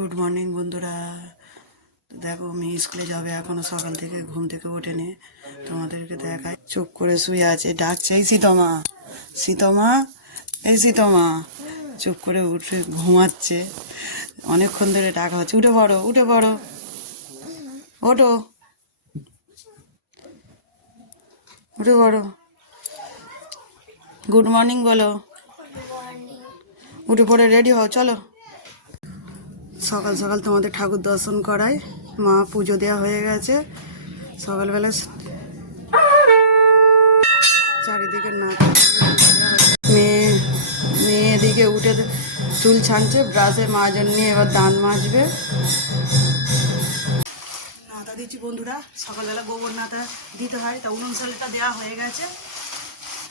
Good morning বন্ধুরা। দেখো মেয়ে স্কুলে যাবে, এখনো সকাল থেকে ঘুম থেকে ওঠেনি। তোমাদেরকে দেখায়, চুপ করে শুয়ে আছে, ডাকছে এই সীতমা, সীতমা, এই সীতমা। চুপ করে উঠে ঘুমাচ্ছে, অনেকক্ষণ ধরে ডাকা হচ্ছে। উঠে পড়ো, উঠে পড়ো, ওঠো, উঠে পড়ো, গুড মর্নিং বলো, উঠে পড়ে রেডি হও, চলো। সকাল সকাল তোমাদের ঠাকুর দর্শন করাই, মা পুজো দেওয়া হয়ে গেছে। সকালবেলা চারিদিকে নাচ, মেয়ে মেয়ে এদিকে উঠে চুল ছানছে, ব্রাশে মাজন নিয়ে এবার দাঁত মাজবে। নাতা দিচ্ছি বন্ধুরা, সকালবেলা গোবর নাতা দিতে হয়, তা উনুন সালটা দেওয়া হয়ে গেছে,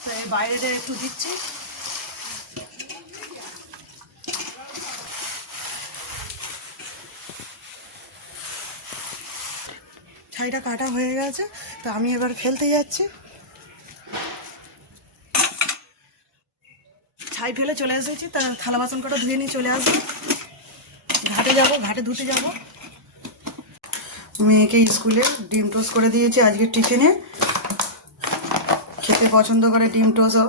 তো এই বাইরে একটু দিচ্ছি। ছাইটা কাটা হয়ে গেছে, তো আমি এবার ফেলতে যাচ্ছি। ছাই ফেলে চলে এসেছি, তা থালা বাসন কটা ধুয়ে নিয়ে চলে আসবো। ঘাটে যাব, ঘাটে ধুতে যাব। মেয়েকে স্কুলে ডিম টোস্ট করে দিয়েছি আজকে টিফিনে, খেতে পছন্দ করে ডিম টোস্টও।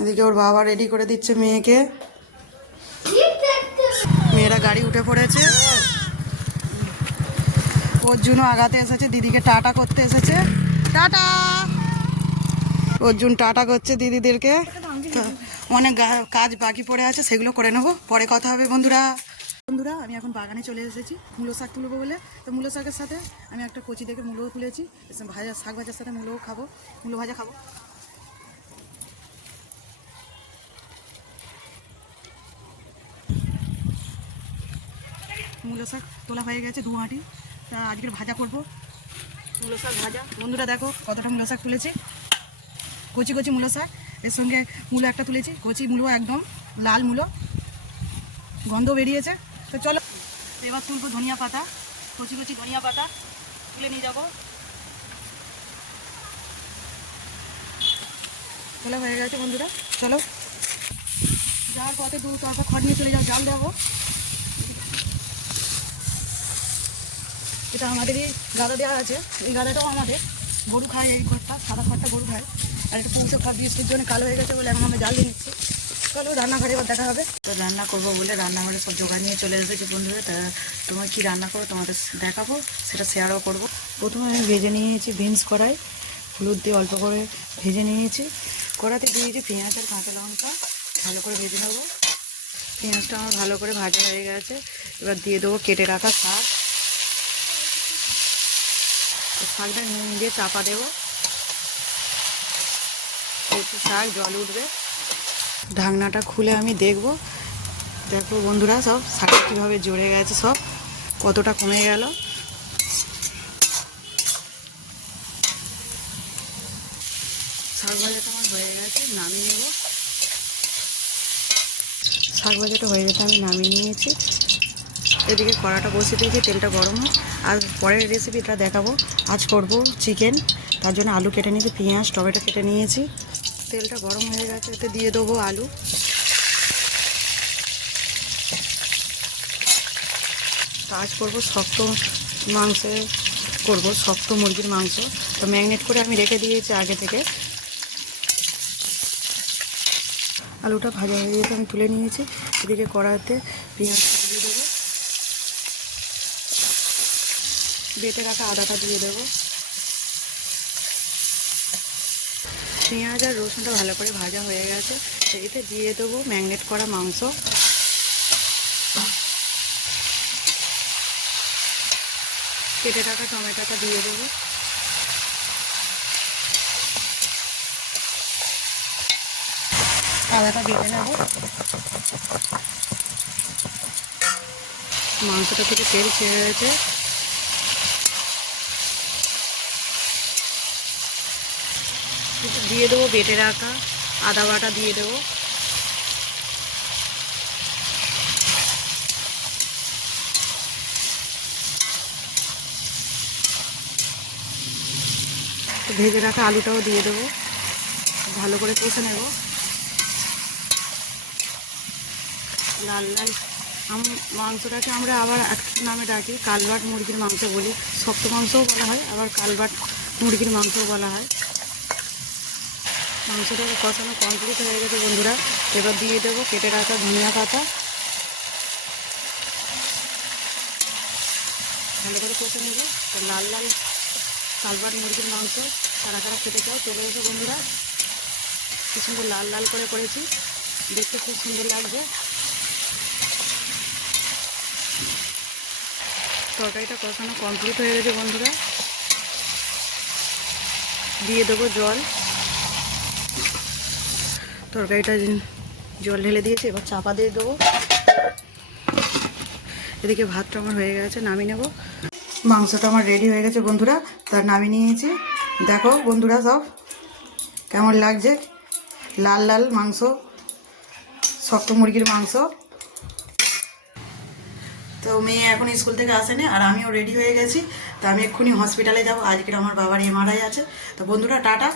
এদিকে ওর বাবা রেডি করে দিচ্ছে মেয়েকে। মেয়েরা গাড়ি উঠে পড়েছে, অর্জুন আগাতে এসেছে, দিদিকে টাটা করতে এসেছে। টাটা, অর্জুন টাটা করছে দিদিদেরকে। অনেক কাজ বাকি পড়ে আছে, সেগুলো করে নেবো, পরে কথা হবে বন্ধুরা। বন্ধুরা আমি এখন বাগানে চলে এসেছি মূলো শাক তুলবো বলে। তো মূলো শাকের সাথে আমি একটা কচি থেকে মূলোও তুলেছি, ভাজা শাক ভাজার সাথে মূলোও খাবো, মূলো ভাজা খাবো। মূলো শাক তোলা হয়ে গেছে দুহাঁটি, তা আজকের ভাজা করব, মূলো শাক ভাজা। বন্ধুরা দেখো কতটা মূলো শাক তুলেছি, কচি কচি মূলো শাক, এর সঙ্গে মূলো একটা তুলেছি, কচি মূলো একদম লাল মূলো, গন্ধ বেরিয়েছে। তো চলো এবার তুলবো ধনিয়া পাতা, কচি কচি ধনিয়া পাতা তুলে নিয়ে যাবো। তোলা হয়ে গেছে বন্ধুরা, চলো। যাওয়ার পথে দু তরফা খড় নিয়ে চলে যাও, জাল দেবো। এটা আমাদেরই গাদা দেওয়া আছে, এই গাদাটাও আমাদের, গরু খায় এই খড়টা, সাদা খড়টা গরু খায়। আর একটা পুঁচো খড় দিয়ে সেই জন্য কালো হয়ে গেছে বলে এখন আমরা জাল দিয়ে নিচ্ছি। চলো রান্নাঘরে এবার দেখা হবে। তো রান্না করবো বলে রান্নাঘরে সব জোগাড় নিয়ে চলে এসেছে বন্ধুরা। তা তোমার কী রান্না করো তোমাদের দেখাবো, সেটা শেয়ারও করবো। প্রথমে আমি ভেজে নিয়েছি বিনস কড়াই, হলুদ দিয়ে অল্প করে ভেজে নিয়েছি। কড়াতে দিয়েছি পেঁয়াজ আর কাঁচা লঙ্কা, ভালো করে ভেজে নেবো। পেঁয়াজটা আমার ভালো করে ভাজা হয়ে গেছে, এবার দিয়ে দেবো কেটে রাখা শাক। শাকটা নুন দিয়ে চাপা দেবো, একটু শাক জল উঠবে। ঢাকনাটা খুলে আমি দেখবো, দেখো বন্ধুরা সব শাক কীভাবে জড়ে গেছে, সব কতটা কমে গেল। শাক ভাজাটা আমার হয়ে গেছে, নামিয়ে নেব। শাক ভাজাটা হয়ে গেছে, আমি নামিয়ে নিয়েছি। এদিকে কড়াটা বসিয়ে দিয়েছি, তেলটা গরম হোক। আর পরের রেসিপিটা দেখাবো, আজ করব চিকেন, তার জন্য আলু কেটে নিয়েছি, পেঁয়াজ টমেটো কেটে নিয়েছি। তেলটা গরম হয়ে গেছে, এতে দিয়ে দেবো আলু। আজ করবো শক্ত মাংস, করব শক্ত মুরগির মাংস, তো ম্যারিনেট করে আমি রেখে দিয়েছি আগে থেকে। আলুটা ভাজা হয়ে গেছে, আমি তুলে নিয়েছি। এদিকে কড়াইতে পেঁয়াজটা দিয়ে দেবো, বেটে রাখা আদাটা দিয়ে দেবো। পেঁয়াজ আর রসুনটা ভালো করে ভাজা হয়ে গেছে, এতে দিয়ে দেবো ম্যারিনেট করা মাংস। কেটে রাখা টমেটোটা দিয়ে দেবো। আদাটা বেটে নেব। মাংসটা থেকে তেল ছেড়ে গেছে, দিয়ে দেবো বেটে রাখা আদা বাটা দিয়ে দেবো। ভেজে রাখা আলুটাও দিয়ে দেবো, ভালো করে কষে নেব। লাল লাল মাংসটাকে আমরা আবার একটা নামে ডাকি, কালবাট মুরগির মাংস বলি। শক্ত মাংসও বলা হয়, আবার কালবাট মুরগির মাংসও বলা হয়। মাংসটাকে কষানো কমপ্লিট হয়ে গেছে বন্ধুরা। এবার দিয়ে দেবো কেটে রাখা ধনিয়া পাতা, ভালো করে কষে নেবো। তো লাল লাল কালবাট মুরগির মাংস কারা কারা খেতে চাও চলে এসো বন্ধুরা। কি সুন্দর লাল লাল করে করেছি, দেখতে খুব সুন্দর লাগছে। তরকারিটা কষানো কমপ্লিট হয়ে গেছে বন্ধুরা। দিয়ে দেবো জল, তরকারিটা জল ঢেলে দিয়েছি, এবার চাপা দিয়ে দেবো। এদিকে ভাতটা আমার হয়ে গেছে, নামিয়ে নেব। মাংসটা আমার রেডি হয়ে গেছে বন্ধুরা, তার নামিয়ে নিয়েছি। দেখো বন্ধুরা সব কেমন লাগছে, লাল লাল মাংস, শক্ত মুরগির মাংস। তো মেয়ে এখন স্কুল থেকে আসেনি, আর আমিও রেডি হয়ে গেছি। তো আমি এক্ষুনি হসপিটালে যাবো, আজকের আমার বাবার এমআরআই আছে। তো বন্ধুরা টাটা।